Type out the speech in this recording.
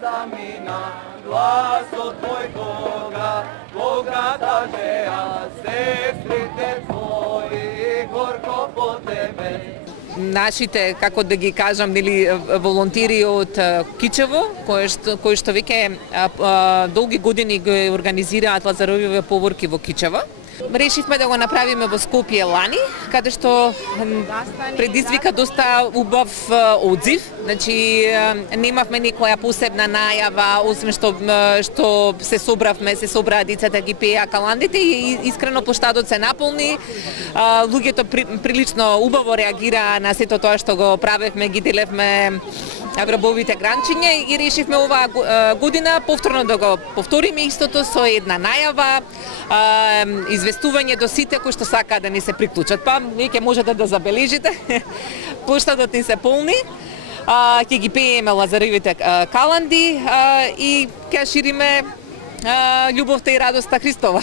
замина, гласот твој кога, Богата жеја, сестрите твои, горко по тебе. Нашите, како да ги кажам, нели волонтери од Кичево, кои што веќе долги години го организираат Лазаровиве поворки во Кичево. Решивме да го направиме во Скопје лани, каде што предизвика доста убав одзив. Значи немавме некоја посебна најава, освен што се собраа децата ги пееа каландите и искрено плоштадот се наполни. Луѓето прилично убаво реагираа на сето тоа што го правевме, ги делевме грабовите гранчиња и решивме оваа година повторно да го повториме истото со една најава, известување до сите кои што сакаат да ни се приклучат. Па веќе можете да забележите, плоштадот ни се полни, ќе ги пееме Лазаревите каланди и ќе шириме љубовта и радоста Христова.